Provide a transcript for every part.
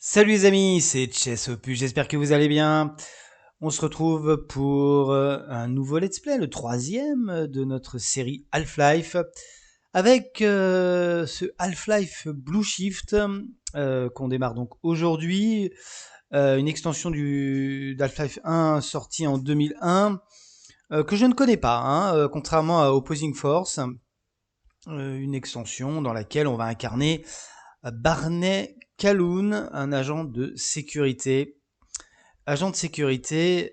Salut les amis, c'est Chess Opus, j'espère que vous allez bien. On se retrouve pour un nouveau let's play, le troisième de notre série Half-Life, avec ce Half-Life Blue Shift qu'on démarre donc aujourd'hui, une extension d'Half-Life 1 sortie en 2001, que je ne connais pas, hein, contrairement à Opposing Force, une extension dans laquelle on va incarner Barney Calhoun, un agent de sécurité. Agent de sécurité,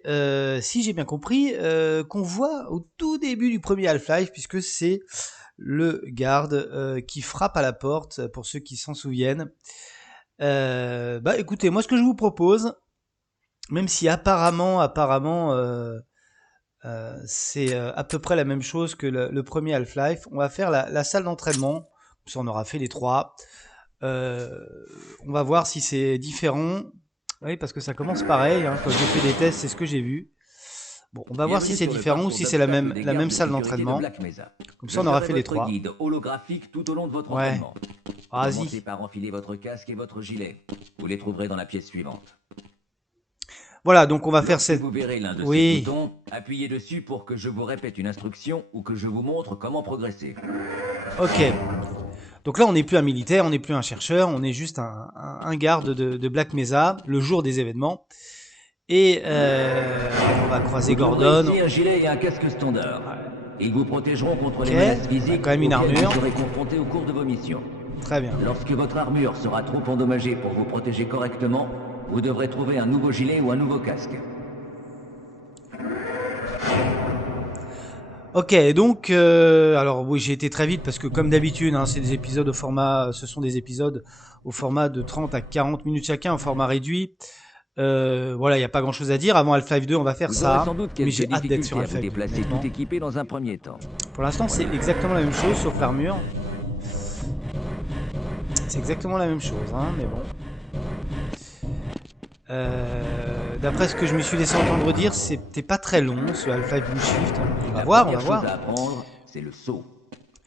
si j'ai bien compris, qu'on voit au tout début du premier Half-Life, puisque c'est le garde qui frappe à la porte, pour ceux qui s'en souviennent. Bah écoutez, moi ce que je vous propose, même si apparemment, c'est à peu près la même chose que le premier Half-Life, on va faire la salle d'entraînement, comme ça on aura fait les trois. Euh, on va voir si c'est différent. Oui, parce que ça commence pareil, hein. Quand j'ai fait des tests, c'est ce que j'ai vu. Bon, on va voir si Bienvenue c'est sur le différent ou parcours si c'est la d'obstacles même, des la gardes même de salle sécurité de d'entraînement. Black Mesa. Comme ça, Je on aura serai fait les votre trois. guide holographique tout au long de votre Ouais, entraînement. Commencez vas-y. par enfiler votre casque et votre gilet. Vous les trouverez dans la pièce suivante. Voilà, donc on va faire Lorsque cette... vous verrez l'un de ces Oui, boutons, appuyez dessus pour que je vous répète une instruction ou que je vous montre comment progresser. ok. Donc là, on n'est plus un militaire, on n'est plus un chercheur, on est juste un garde de Black Mesa, le jour des événements. Et on va croiser Vous trouverez Gordon. ici un gilet et un casque standard. Ils vous protégeront contre Ok, les menaces on a physiques quand même une auxquelles vous armure. serez confronté au cours de vos missions. Très bien. Lorsque votre armure sera trop endommagée pour vous protéger correctement, vous devrez trouver un nouveau gilet ou un nouveau casque. Ok, donc, alors oui, j'ai été très vite parce que comme d'habitude, hein, c'est des épisodes au format, ce sont des épisodes au format de 30 à 40 minutes chacun, au format réduit. Voilà, il n'y a pas grand-chose à dire. Avant Half-Life 2, on va faire Vous aurez ça, sans doute mais quelques j'ai hâte d'être sur difficultés à vous Half-Life 2, déplacer tout honnêtement. équipé dans un premier temps. Pour l'instant, c'est exactement la même chose, sauf l'armure. C'est exactement la même chose, hein, mais bon. D'après ce que je me suis laissé entendre dire, c'était pas très long, ce Half-Life Blue Shift. On va La voir, on va première chose voir. à apprendre, c'est le saut.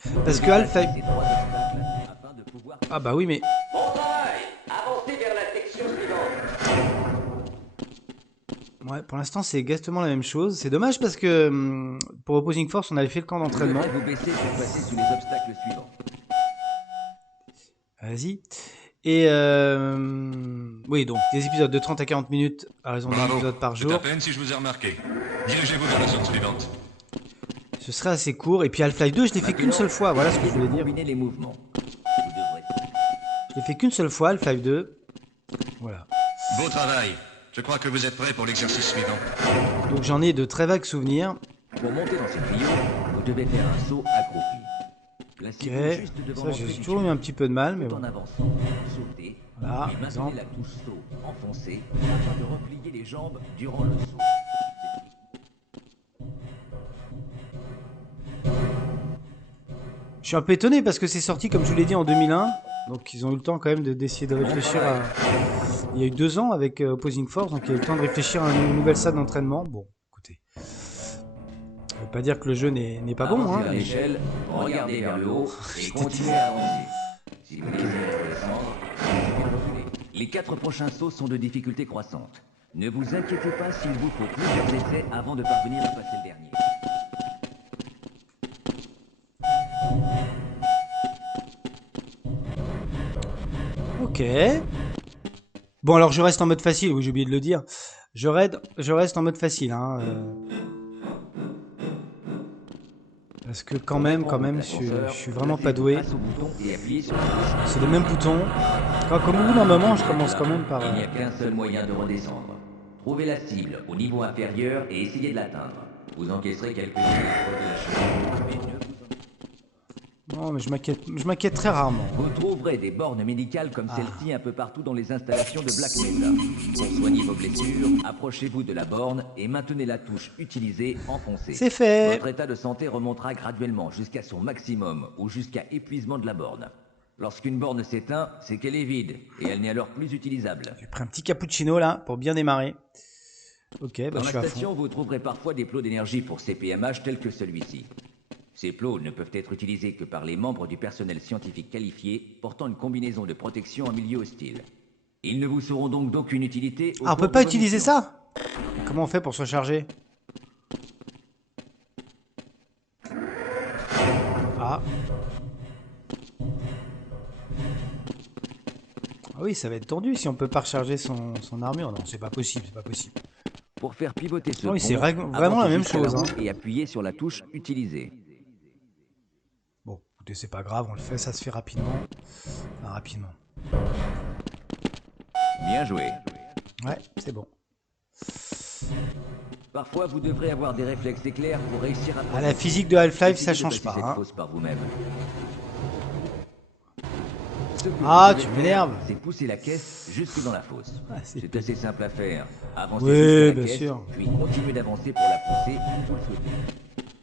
Vous Parce devez que passer Half-Life... ces trois obstacles afin de pouvoir... Ah bah oui, mais Bon travail! Avancez vers la section suivante. ouais, pour l'instant, c'est exactement la même chose. C'est dommage parce que pour Opposing Force, on avait fait le camp Vous d'entraînement. devrez vous baisser pour passer sous les obstacles suivants. Vas-y. Et oui, donc des épisodes de 30 à 40 minutes à raison d'un Bravo, épisode par c'est à jour. peine si je vous ai remarqué. Dirigez-vous vers la zone suivante. Ce serait assez court. Et puis Half-Life 2, je l'ai fait qu'une Maintenant, seule fois. Voilà ce que je essayez de voulais dire. combiner les mouvements. Vous devrez... Je l'ai fait qu'une seule fois, Half-Life 2. Voilà. Beau travail. Je crois que vous êtes prêts pour l'exercice suivant. Donc j'en ai de très vagues souvenirs. Pour monter dans ce tuyau, vous devez faire un saut accroupi. Ok. Placez-vous juste devant Ça, l'entrée j'ai du toujours eu tuyau. un petit peu de mal, mais Tout bon. en avançant, sautez, Voilà, puis maintenez exemple. la touche saut enfoncée afin de replier les jambes durant le saut. Je suis un peu étonné parce que c'est sorti, comme je vous l'ai dit, en 2001. Donc ils ont eu le temps quand même d'essayer de réfléchir à... Il y a eu 2 ans avec Opposing Force, donc il y a eu le temps de réfléchir à une nouvelle salle d'entraînement. Bon, écoutez. Ça veut pas dire que le jeu n'est pas bon, Avancez hein. vers Mais... l'échelle, regardez vers le haut et J'étais continuez à avancer. Si vous désirez redescendre, il suffit de reculer. Les 4 prochains sauts sont de difficulté croissante. Ne vous inquiétez pas s'il vous faut plusieurs essais avant de parvenir à passer le dernier. Ok. Bon, alors je reste en mode facile, oui, j'ai oublié de le dire. Je reste en mode facile, hein. Parce que quand même, je suis vraiment pas doué. Face au bouton et appuyez sur la touche. C'est les mêmes boutons. Comme au bout d'un moment, je commence quand même par... Il n'y a qu'un seul moyen de redescendre. Trouvez la cible au niveau inférieur et essayez de l'atteindre. Vous encaisserez quelques coups de la cheville. Non, mais je m'inquiète très rarement. Vous trouverez des bornes médicales comme celle-ci un peu partout dans les installations de Black Mesa. Pour soigner vos blessures, approchez-vous de la borne et maintenez la touche utilisée enfoncée. C'est fait. Votre état de santé remontera graduellement jusqu'à son maximum ou jusqu'à épuisement de la borne. Lorsqu'une borne s'éteint, c'est qu'elle est vide et elle n'est alors plus utilisable. J'ai pris un petit cappuccino là pour bien démarrer. Ok, bah Dans je la suis à fond. station, vous trouverez parfois des plots d'énergie pour CPMH tels que celui-ci. Ces plots ne peuvent être utilisés que par les membres du personnel scientifique qualifié portant une combinaison de protection en milieu hostile. Ils ne vous seront donc d'aucune utilité. Ah, on peut pas utiliser ça? Comment on fait pour se recharger? Ah. Ah oui, ça va être tendu si on peut pas recharger son armure. Non, c'est pas possible, c'est pas possible. Pour faire pivoter ce Ah oui, c'est pont, vraiment avancez la même jusqu'à la chose, hein. route et appuyez sur la touche Utiliser. Bon, écoutez, c'est pas grave, on le fait, ça se fait rapidement. Enfin, rapidement. Bien joué. Ouais, c'est bon. Parfois, vous devrez avoir des réflexes éclairs pour réussir à... Ah, la physique de Half-Life, ça Essayez de change passer pas, cette hein. fosse par vous-même. Ce que Ah, vous tu devez m'énerves. faire, c'est pousser la caisse jusque dans la fosse. Ah, c'est C'est assez simple à faire. Avancez Oui, jusqu'à la bien caisse, sûr. puis continuez d'avancer pour la pousser où vous le souhaitez.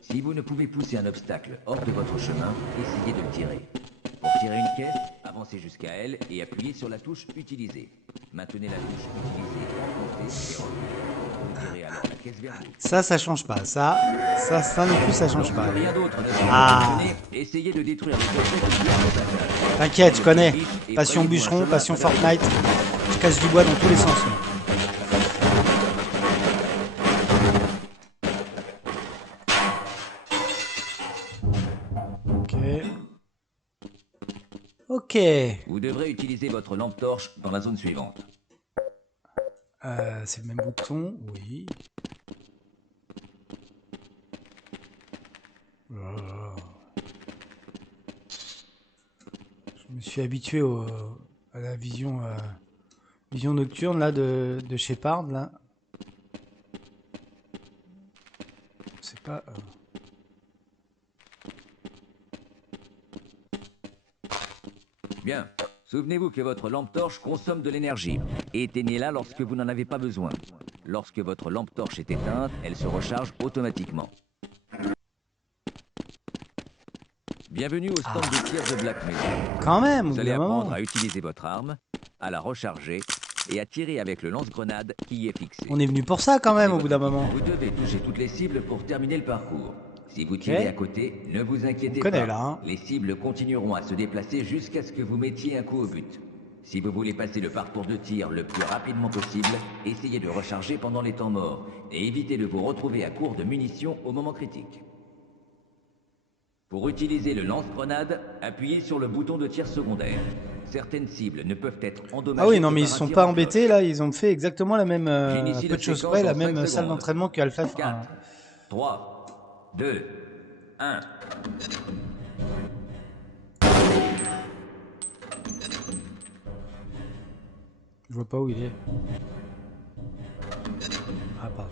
Si vous ne pouvez pousser un obstacle hors de votre chemin, essayez de le tirer. Pour tirer une caisse, avancez jusqu'à elle et appuyez sur la touche Utiliser. Maintenez la touche Utiliser enfoncée et reculez. Vous tirez alors la caisse vers vous. Ça change pas. Ça non plus, ça change Lorsque pas. rien d'autre ne semble Ah. fonctionner, essayez de détruire les objets qui sont en passage. T'inquiète, je connais. Et Passion frayez-vous un bûcheron, chemin passion à travers les- Fortnite. Je casse du bois dans tous les sens. moi. Ok. Ok. Vous devrez utiliser votre lampe torche dans la zone suivante. C'est le même bouton, oui. Oh là là. Je me suis habitué à la vision nocturne là de Shepard là. C'est pas. Bien. Souvenez-vous que votre lampe torche consomme de l'énergie. Éteignez-la lorsque vous n'en avez pas besoin. Lorsque votre lampe torche est éteinte, elle se recharge automatiquement. Bienvenue au stand de tir de Black Mesa. Quand même, au Vous bout allez d'un moment. apprendre à utiliser votre arme, à la recharger et à tirer avec le lance-grenade qui y est fixé. On est venu pour ça quand même, au bout d'un moment. Vous devez toucher toutes les cibles pour terminer le parcours. Si vous tirez à côté, ne vous inquiétez On connaît, pas. là, hein. Les cibles continueront à se déplacer jusqu'à ce que vous mettiez un coup au but. Si vous voulez passer le parcours de tir le plus rapidement possible, essayez de recharger pendant les temps morts et évitez de vous retrouver à court de munitions au moment critique. Pour utiliser le lance-grenade, appuyez sur le bouton de tir secondaire. Certaines cibles ne peuvent être endommagées. Ah oui, non, que mais ils par un sont tir pas en embêtés cloche. là, ils ont fait exactement la même, J'initie peu la de choses séquence près, la en même 5 salle secondes. d'entraînement que Half-Life 1. 4, 3, 2, 1. Je vois pas où il est. Ah, pardon.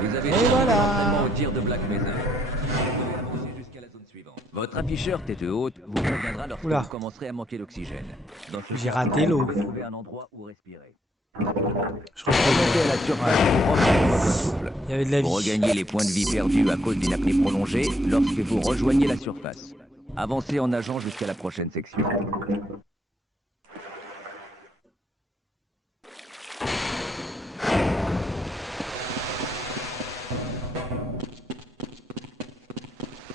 Vous avez Et terminé voilà. l'entraînement au tir de Black Mesa. Vous pouvez avancer jusqu'à la zone suivante. Votre afficheur tête haute vous préviendra lorsque Oula. vous commencerez à manquer d'oxygène. Dans ce J'ai cas, raté l'eau. Vous pouvez trouver un endroit où respirer. Je crois Remontez à la surface pour reprendre votre souffle. qu'il y avait de la Vous vie. regagnez les points de vie perdus à cause d'une apnée prolongée lorsque vous rejoignez la surface. Avancez en nageant jusqu'à la prochaine section.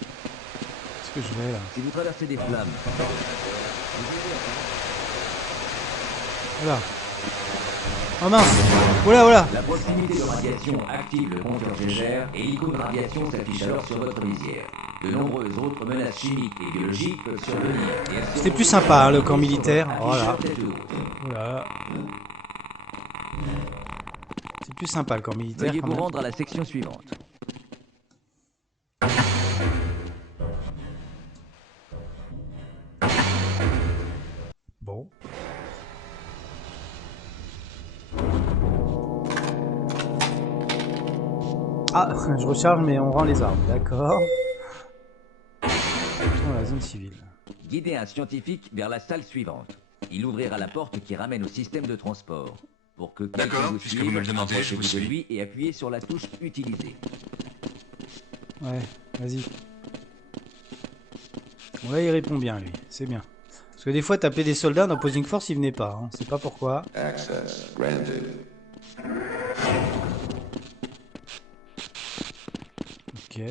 Qu'est-ce que je vais là? Si vous traversez des flammes, Voilà. Oh mince! Oula, oula! la proximité de radiation active le compteur GGR et l'icône radiation s'affiche alors sur votre visière. De nombreuses autres menaces chimiques et biologiques peuvent survenir. et elles seront C'était plus sympa, hein, le camp sur votre militaire. afficheur Voilà. tête haute. Oula. C'est plus sympa le camp militaire Veuillez quand vous même. rendre à la section suivante. Bon. Ah, je recharge mais on rend les armes, d'accord. Dans la zone civile. Guidez un scientifique vers la salle suivante. Il ouvrira la porte qui ramène au système de transport. Pour que quelqu'un D'accord, vous puisque suive, vous me le demandez, je approchez-vous vous de suis. lui et appuyez sur la touche Utiliser. Ouais, vas-y. Bon, là, il répond bien, lui. C'est bien. Parce que des fois, taper des soldats dans Posing Force, il venait pas. Hein. C'est pas pourquoi. Access granted. Ok.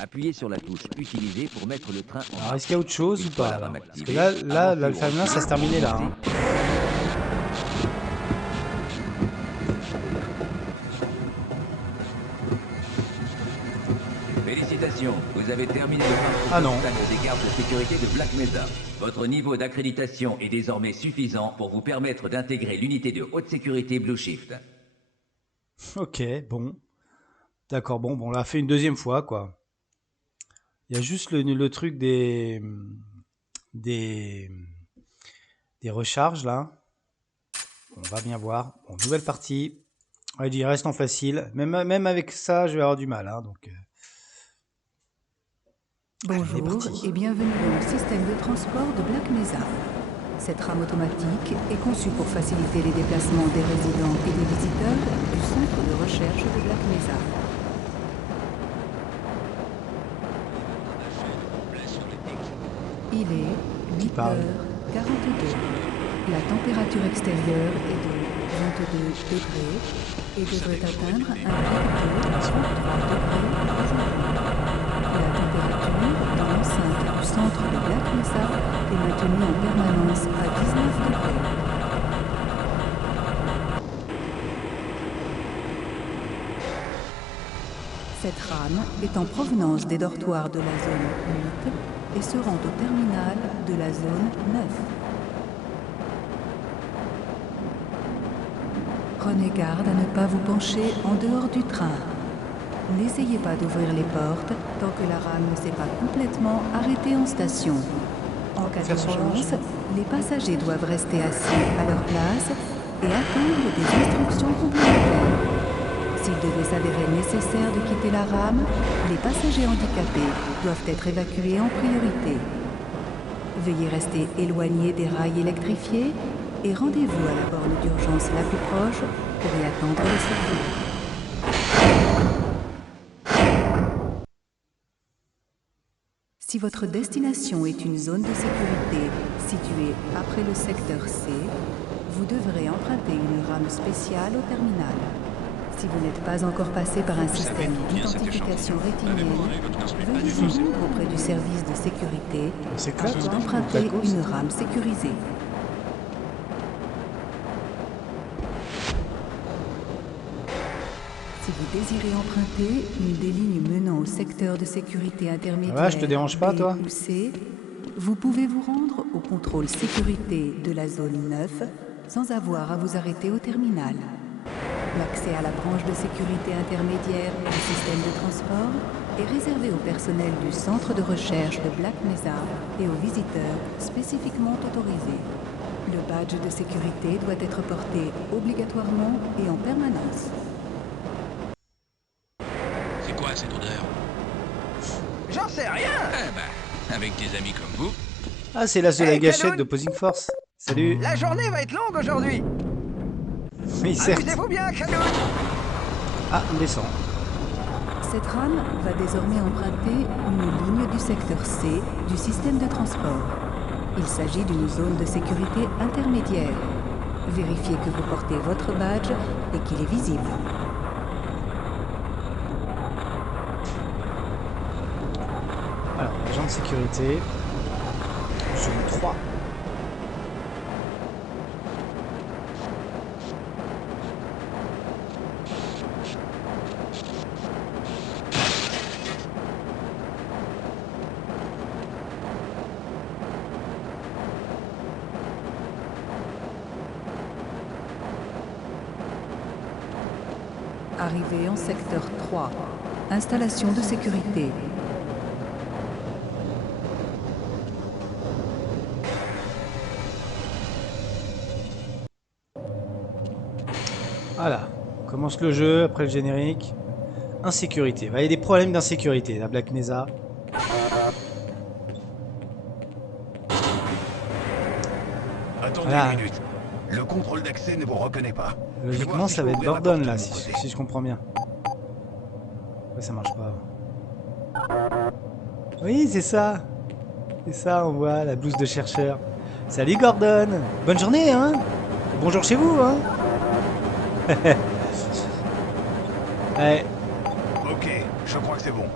Appuyez sur la touche utilisée pour mettre le train en Alors, est-ce qu'il y a autre chose Une ou fois pas la alors rame Parce que activée, là avancez l'Alpha ou 1, ça se terminait là. Hein. Félicitations, vous avez terminé le parcours Ah non. total des gardes de sécurité de Black Mesa. Votre niveau d'accréditation est désormais suffisant pour vous permettre d'intégrer l'unité de haute sécurité Blue Shift. Ok, bon. D'accord, bon, on l'a fait une deuxième fois, quoi. Il y a juste le truc des, des recharges, là. On va bien voir. Bon, nouvelle partie. Ouais, il dit, reste en facile. Même avec ça, je vais avoir du mal. Hein, donc, allez, on est Bonjour parti. et bienvenue dans le système de transport de Black Mesa. Cette rame automatique est conçue pour faciliter les déplacements des résidents et des visiteurs du centre de recherche de Black Mesa. Il est Qui parle 8h42. La température extérieure est de 22 degrés et devrait atteindre un pic de 33 degrés aujourd'hui. La température dans l'enceinte du centre de Black Mesa est maintenue en permanence à 19 degrés. Cette rame est en provenance des dortoirs de la zone 8 et se rend au terminal de la zone 9. Prenez garde à ne pas vous pencher en dehors du train. N'essayez pas d'ouvrir les portes tant que la rame ne s'est pas complètement arrêtée en station. En cas Faire son d'urgence, changement. les passagers doivent rester assis à leur place et attendre des instructions complémentaires. S'il devait s'avérer nécessaire de quitter la rame, les passagers handicapés doivent être évacués en priorité. Veuillez rester éloigné des rails électrifiés et rendez-vous à la borne d'urgence la plus proche pour y attendre les secours. Si votre destination est une zone de sécurité située après le secteur C, vous devrez emprunter une rame spéciale au terminal. Si vous n'êtes pas encore passé par un système d'identification rétinienne, veuillez vous rendre auprès du service de sécurité C'est clair, afin ça d'emprunter Tacos une rame sécurisée. Si vous désirez emprunter une des lignes menant au secteur de sécurité intermédiaire Ça va, je te dérange pas, B toi ou C, vous pouvez vous rendre au contrôle sécurité de la zone 9 sans avoir à vous arrêter au terminal. L'accès à la branche de sécurité intermédiaire du système de transport est réservé au personnel du centre de recherche de Black Mesa et aux visiteurs spécifiquement autorisés. Le badge de sécurité doit être porté obligatoirement et en permanence. C'est quoi cette odeur? J'en sais rien. Eh ben, avec des amis comme vous. Ah, c'est la Hey, gâchette Canon de Posing Force. Salut. La journée va être longue aujourd'hui. Oui, certes. Amusez-vous bien, Canon. Ah, on descend. Cette rame va désormais emprunter une ligne du secteur C du système de transport. Il s'agit d'une zone de sécurité intermédiaire. Vérifiez que vous portez votre badge et qu'il est visible. Alors, agent de sécurité. Zone 3. Arrivée en secteur 3. Installation de sécurité. Voilà. On commence le jeu après le générique. Insécurité. Il y a des problèmes d'insécurité, la Black Mesa. Attendez Voilà. une minute. Le contrôle d'accès ne vous reconnaît pas. Logiquement, ça va être Gordon là, si je comprends bien. Ouais, ça marche pas. Oui, c'est ça. Et ça, on voit la blouse de chercheur. Salut Gordon. Bonne journée, hein. Bonjour chez vous, hein. Ouais. Ok, je crois que c'est bon.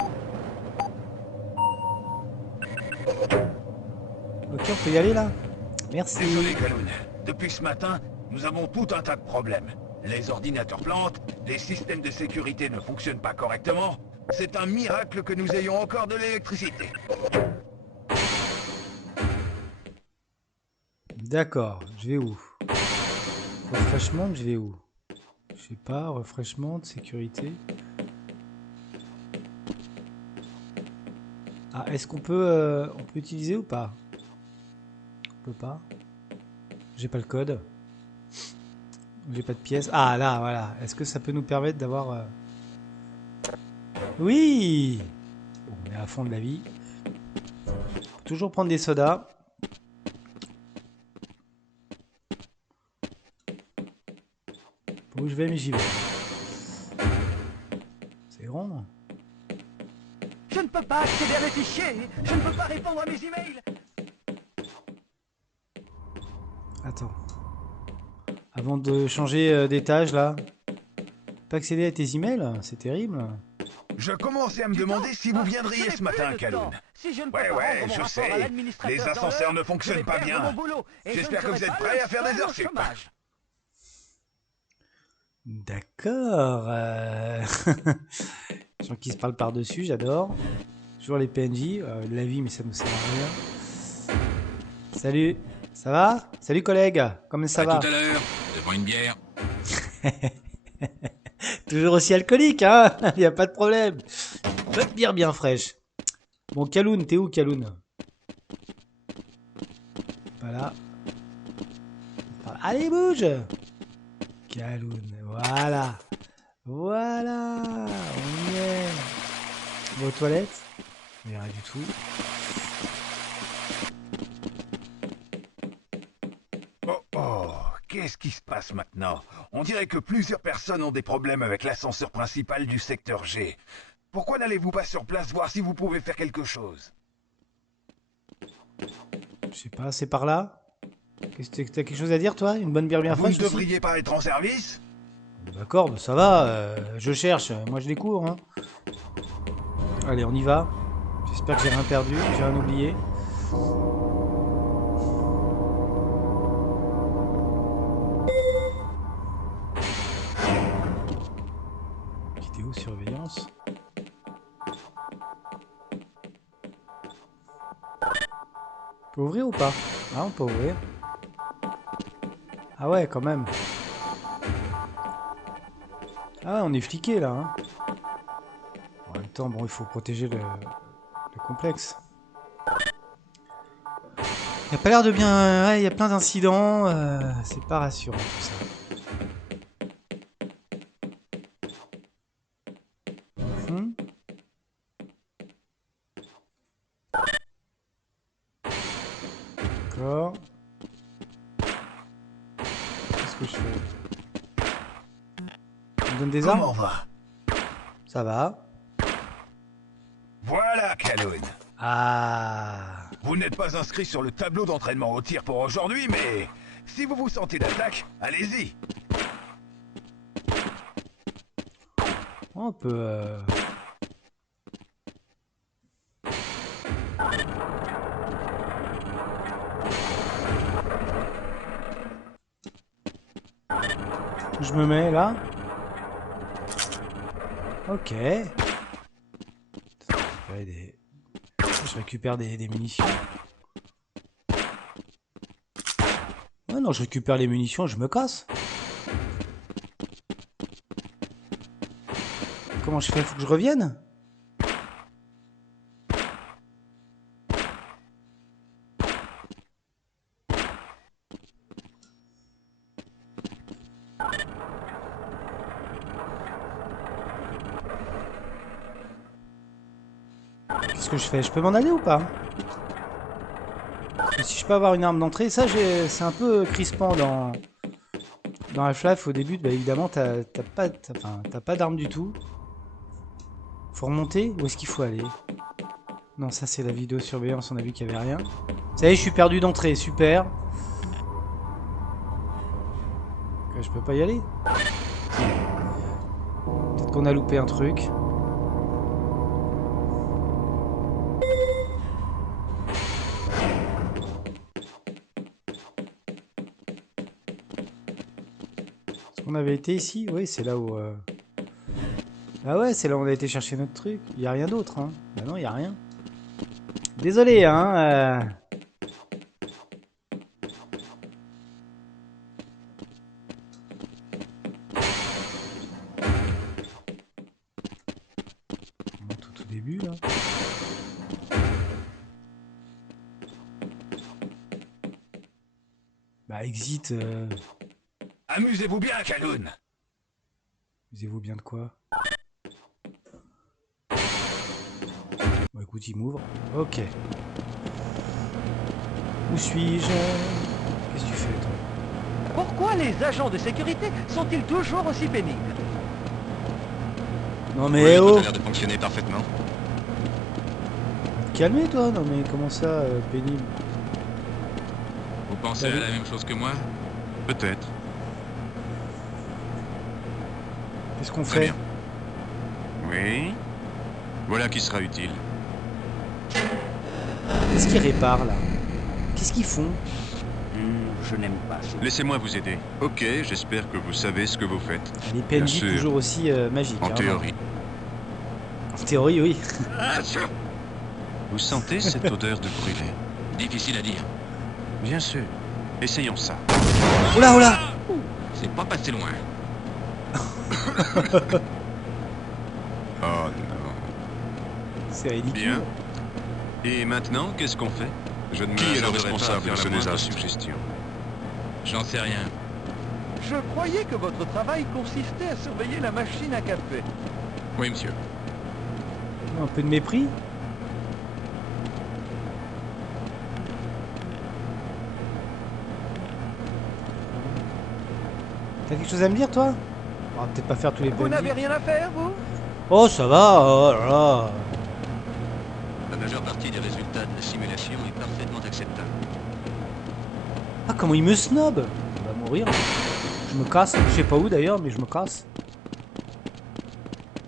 Ok, on peut y aller là. Merci. Désolé, Kaloun. Depuis ce matin, nous avons tout un tas de problèmes. Les ordinateurs plantent, les systèmes de sécurité ne fonctionnent pas correctement. C'est un miracle que nous ayons encore de l'électricité. D'accord, je vais où? Refreshment, je vais où? Je sais pas, refreshment, sécurité. Ah, est-ce qu'on peut utiliser ou pas? On peut pas. J'ai pas le code. J'ai pas de pièces. Ah là, voilà. Est-ce que ça peut nous permettre d'avoir... Oui! Bon, on est à fond de la vie. Faut toujours prendre des sodas. Où je vais, mais j'y vais. C'est rond. Je ne peux pas accéder à mes fichiers. Je ne peux pas répondre à mes emails. Attends. Avant de changer d'étage, là. Pas accéder à tes emails? C'est terrible. Je commençais à me demander si vous viendriez ce matin, Kaloun. Si je ne peux Ouais, pas ouais, rendre mon je rapport sais. à l'administrateur Les dans ascenseurs l'heure, ne fonctionnent je vais pas perdre bien. mon boulot et je J'espère ne que vous serai êtes pas prêts le à faire des seul heures au sup. chômage. D'accord. Les gens qui se parlent par-dessus, j'adore. Toujours les PNJ. De la vie, mais ça nous sert à rien. Salut. Ça va? Salut collègue. Comment ça va? À tout à l'heure. Devant une bière. Toujours aussi alcoolique, hein? Y a pas de problème. Bonne bière bien fraîche. Bon, Kaloun, t'es où, Kaloun? Voilà. Allez, bouge! Kaloun, voilà. Voilà, on y est. Vos toilettes? Mais rien du tout. Oh, oh, qu'est-ce qui se passe maintenant? On dirait que plusieurs personnes ont des problèmes avec l'ascenseur principal du secteur G. Pourquoi n'allez-vous pas sur place voir si vous pouvez faire quelque chose? Je sais pas, c'est par là? T'as quelque chose à dire, toi? Une bonne bière bien Vous ne fraîche aussi? devriez pas être en service? D'accord, bah ça va, je cherche, moi je découvre. Hein. Allez, on y va. J'espère que j'ai rien perdu, j'ai rien oublié. Vidéosurveillance. On peut ouvrir ou pas? Ah, on peut ouvrir. Ah ouais, quand même. Ah, on est fliqué là. Hein. En même temps, bon, il faut protéger le complexe. Il n'y a pas l'air de bien... Ouais, il y a plein d'incidents. C'est pas rassurant tout ça. D'accord. Qu'est-ce que je fais? On me donne des armes? Comment va? Ça va. Voilà, Kaloun. Ah. Vous n'êtes pas inscrit sur le tableau d'entraînement au tir pour aujourd'hui, mais si vous vous sentez d'attaque, allez-y. On peut... Je me mets là. Ok. Je récupère des munitions. Ouais, non, je récupère les munitions, je me casse. Comment je fais? Faut que je revienne? Qu'est-ce que je fais? Je peux m'en aller ou pas? Parce que si je peux avoir une arme d'entrée, ça c'est un peu crispant dans Half-Life au début. Bah évidemment t'as pas d'arme du tout. Faut remonter? Où est-ce qu'il faut aller? Non, ça c'est la vidéosurveillance, on a vu qu'il n'y avait rien. Ça y est, je suis perdu d'entrée, super. Je peux pas y aller. Peut-être qu'on a loupé un truc. Est-ce qu'on avait été ici? Oui, c'est là où... Ah ouais, c'est là où on a été chercher notre truc. Il n'y a rien d'autre, hein. Bah non, il n'y a rien. Désolé, hein. Tout au début, là. Bah, exit. Amusez-vous bien, Kaloun. Amusez-vous bien de quoi? Bon, écoute, il m'ouvre. Ok. Où suis-je? Qu'est-ce que tu fais, toi? Pourquoi les agents de sécurité sont-ils toujours aussi pénibles? Non mais Oui, oh! tout a l'air de fonctionner parfaitement. Va te calmer, toi? Non mais comment ça, pénible? Vous pensez à la même chose que moi? Peut-être. Qu'est-ce qu'on Très fait? bien. Oui. Voilà qui sera utile. Qu'est-ce qu'ils réparent, là? Qu'est-ce qu'ils font? Je n'aime pas ça. Laissez-moi vous aider. Ok, j'espère que vous savez ce que vous faites. Les Bien PNJ sûr. toujours aussi magiques. En hein, théorie. En théorie, oui. Vous sentez cette odeur de brûlé? Difficile à dire. Bien sûr. Essayons ça. Oula, oula! C'est pas passé loin. Oh non. C'est ridicule. Bien. Et maintenant, qu'est-ce qu'on fait? Je ne Qui est le m'attendrai pas à responsable faire de ce la moindre désastre? suggestion. J'en sais rien. Je croyais que votre travail consistait à surveiller la machine à café. Oui, monsieur. Un peu de mépris. T'as quelque chose à me dire, toi? On va peut-être pas faire tous les Vous PNJ. n'avez rien à faire, vous? Oh, ça va, oh là là. La majeure partie des résultats de la simulation est parfaitement acceptable. Ah, comment il me snob! Il va mourir. Je me casse, je sais pas où d'ailleurs, mais je me casse.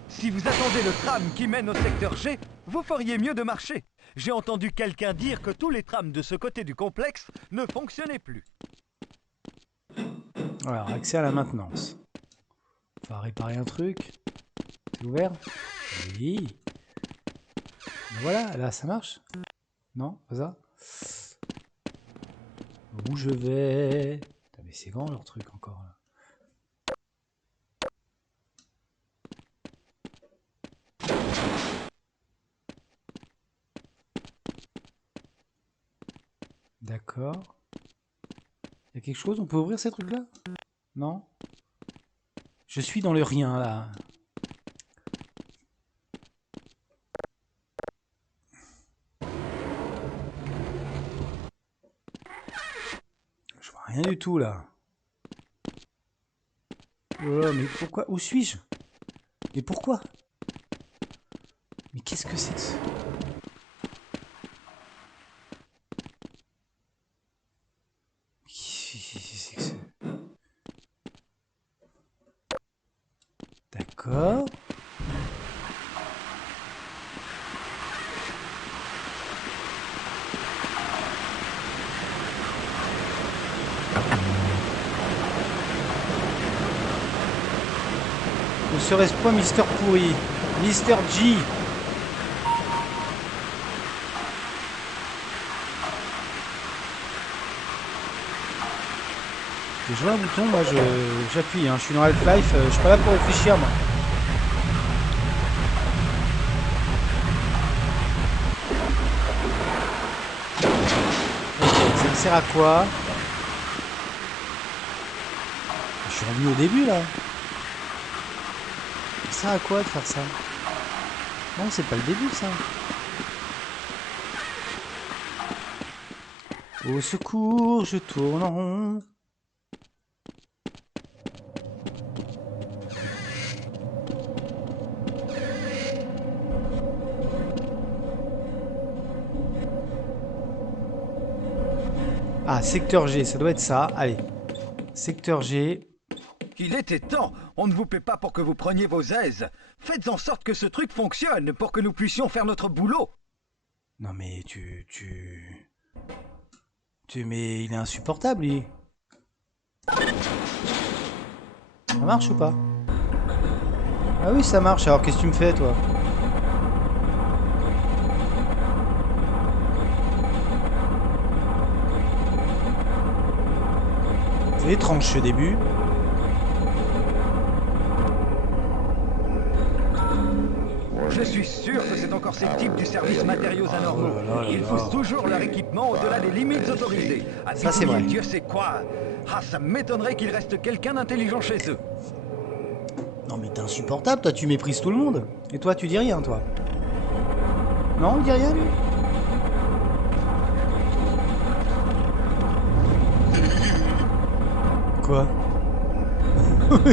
Si vous attendez le tram qui mène au secteur G, vous feriez mieux de marcher. J'ai entendu quelqu'un dire que tous les trams de ce côté du complexe ne fonctionnaient plus. Alors, accès à la maintenance. On va réparer un truc. C'est ouvert? Oui. Ben voilà, là ça marche? Non, pas ça? Où je vais? Putain, mais c'est grand leur truc encore là. D'accord. Il y a quelque chose? On peut ouvrir ces trucs là? Non? Je suis dans le rien là. Je vois rien du tout là. Oh là, mais pourquoi? Où suis-je? Mais pourquoi? Mais qu'est-ce que c'est que ce... Qu'est-ce que c'est? D'accord. Ne serait-ce pas Mister Pourri? Mister G. Je vois un bouton, moi j'appuie, hein. Je suis dans Half-Life, je suis pas là pour réfléchir moi. Ok, ça me sert à quoi? Je suis revenu au début là. Ça sert à quoi de faire ça? Non, c'est pas le début ça. Au secours, je tourne en rond. Ah, secteur G, ça doit être ça. Allez. Secteur G. Il était temps. On ne vous paie pas pour que vous preniez vos aises. Faites en sorte que ce truc fonctionne pour que nous puissions faire notre boulot. Non mais mais il est insupportable, lui. Ça marche ou pas? Ah oui, ça marche. Alors qu'est-ce que tu me fais, toi? C'est étrange ce début. Je suis sûr que c'est encore ces types du service matériaux anormaux. Ils poussent toujours leur équipement au-delà des limites autorisées. À Ça, c'est vrai. Dieu sait quoi. Ah, ça m'étonnerait qu'il reste quelqu'un d'intelligent chez eux. Non mais t'es insupportable, toi tu méprises tout le monde. Et toi tu dis rien, toi. Non, il dit rien, lui. Quoi?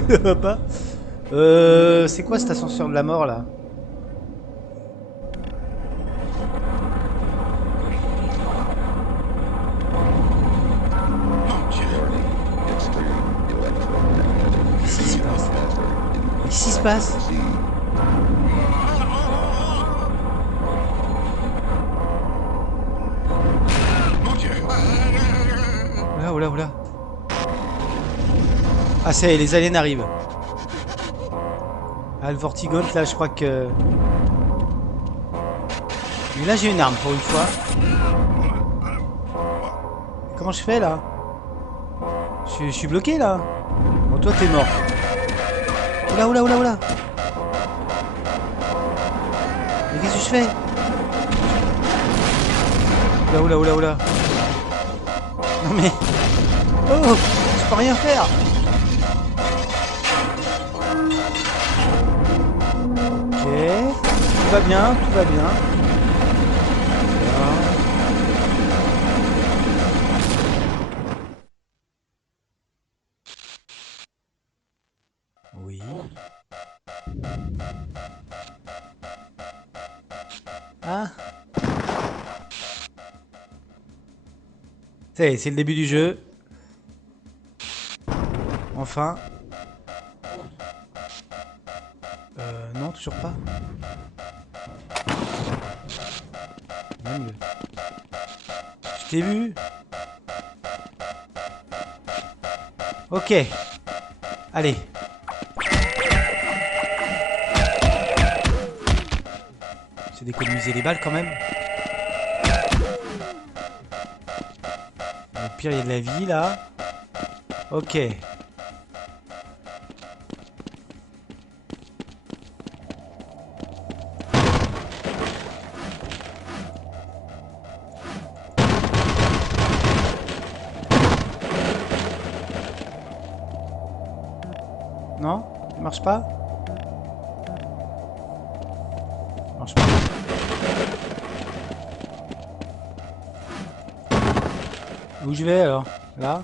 Ça va pas. C'est quoi cet ascenseur de la mort, là? Qu'est-ce qui se passe? Qu'est-ce qui se passe? Oula, oula, oula. Ah, ça y est, les aliens arrivent. Ah, le Vortigaunt, là, je crois que... Mais là, j'ai une arme, pour une fois. Comment je fais, là? Je suis bloqué, là. Bon, toi, t'es mort. Oula, oula, oula, oula. Mais qu'est-ce que je fais? Oula, oula, oula, oula. Non, mais... Oh, je peux rien faire. Ok. Tout va bien, tout va bien. Voilà. Oui. Ah. C'est le début du jeu. Enfin. Non, toujours pas. Même le... Je t'ai vu. Ok. Allez. C'est d'économiser les balles quand même. Au pire, il y a de la vie là. Ok. Non? Ça marche pas? Ça marche pas. Où je vais alors? Là?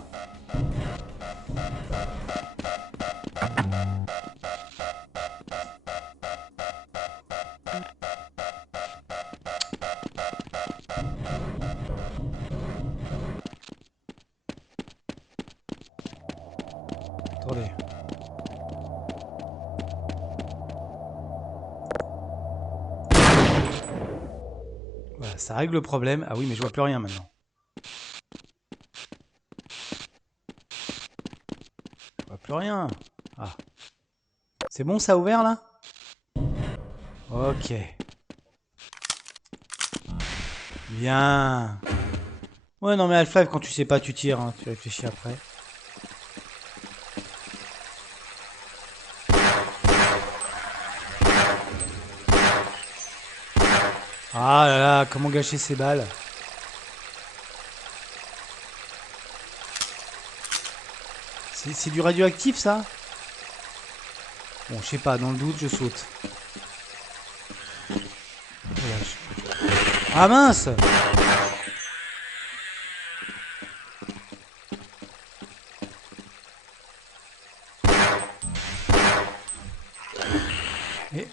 Attendez. Voilà, ça règle le problème. Ah oui, mais je vois plus rien maintenant. Je vois plus rien. Ah. C'est bon, ça a ouvert là? Ok. Bien. Ouais, non, mais Half-Life, quand tu sais pas, tu tires. Hein. Tu réfléchis après. Ah là là, comment gâcher ces balles? C'est du radioactif, ça? Bon, je sais pas, dans le doute, je saute. Voilà, Ah mince! Et...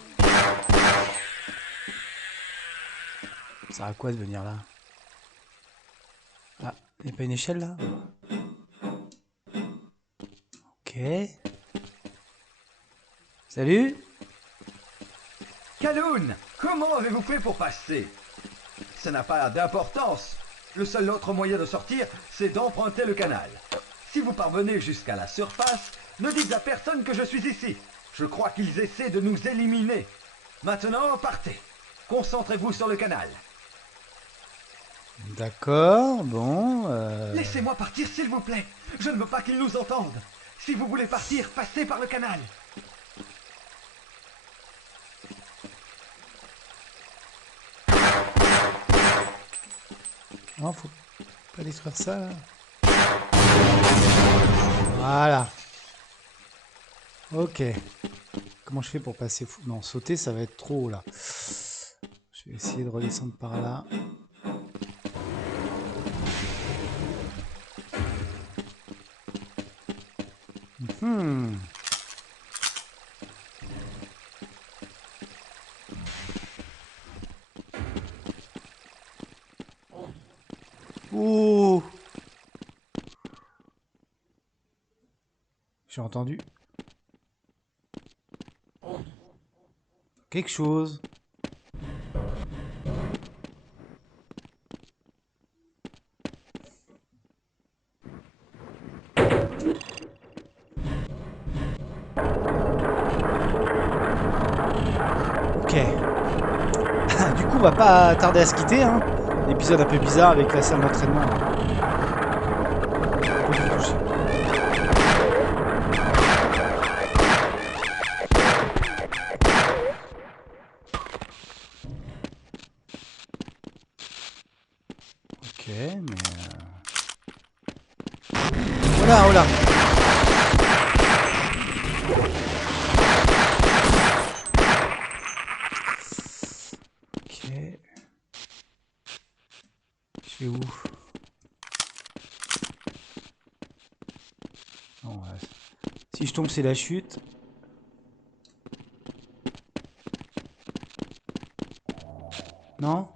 Ça sert à quoi de venir là? Ah, il n'y a pas une échelle là? Ok. Salut? Kaloun, comment avez-vous fait pour passer? Ça n'a pas d'importance. Le seul autre moyen de sortir, c'est d'emprunter le canal. Si vous parvenez jusqu'à la surface, ne dites à personne que je suis ici. Je crois qu'ils essaient de nous éliminer. Maintenant, partez. Concentrez-vous sur le canal. D'accord, bon. Laissez-moi partir, s'il vous plaît. Je ne veux pas qu'ils nous entendent. Si vous voulez partir, passez par le canal. Non, faut pas détruire ça là. Voilà. Ok. Comment je fais pour passer fou? Non, sauter, ça va être trop haut là. Je vais essayer de redescendre par là. Ouh. J'ai entendu quelque chose. Ok. Du coup, on va pas tarder à se quitter, hein. L'épisode un peu bizarre avec la salle d'entraînement. Ok, mais... Oh là, oh là. Ok. Je vais où? Non, ouais. Si je tombe, c'est la chute. Non?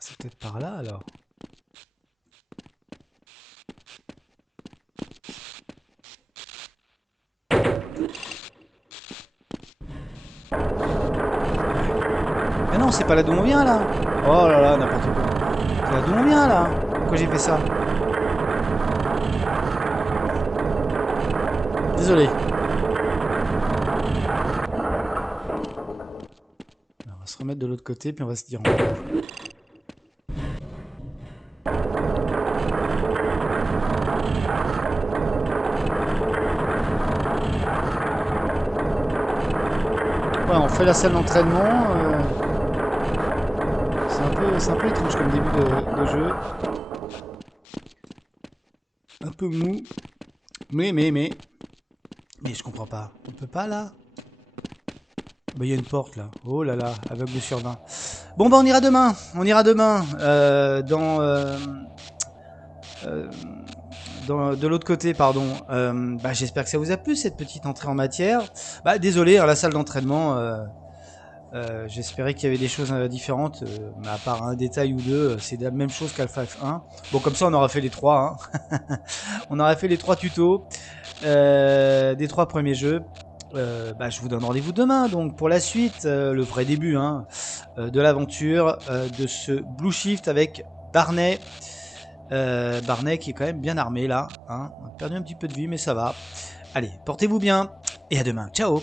C'est peut-être par là alors. Mais non, c'est pas là d'où on vient là. Oh là là, n'importe quoi. C'est là d'où on vient là. Pourquoi j'ai fait ça? Désolé. On va se remettre de l'autre côté puis on va se dire. Ouais, on fait la salle d'entraînement. C'est un peu étrange comme début de jeu. Un peu mou. Mais je comprends pas. On peut pas là? Bah il y a une porte là. Oh là là, aveugle sur 20. Bon bah on ira demain. On ira demain de l'autre côté, pardon. Bah j'espère que ça vous a plu cette petite entrée en matière. Bah désolé, hein, la salle d'entraînement. J'espérais qu'il y avait des choses différentes, mais à part un détail ou deux, c'est la même chose qu'Alpha F1. Bon, comme ça, on aura fait les trois. Hein. On aura fait les trois tutos des trois premiers jeux. Bah, je vous donne rendez-vous demain, donc pour la suite, le vrai début hein, de l'aventure de ce Blue Shift avec Barney. Barney qui est quand même bien armé là. Hein. On a perdu un petit peu de vie, mais ça va. Allez, portez-vous bien et à demain. Ciao!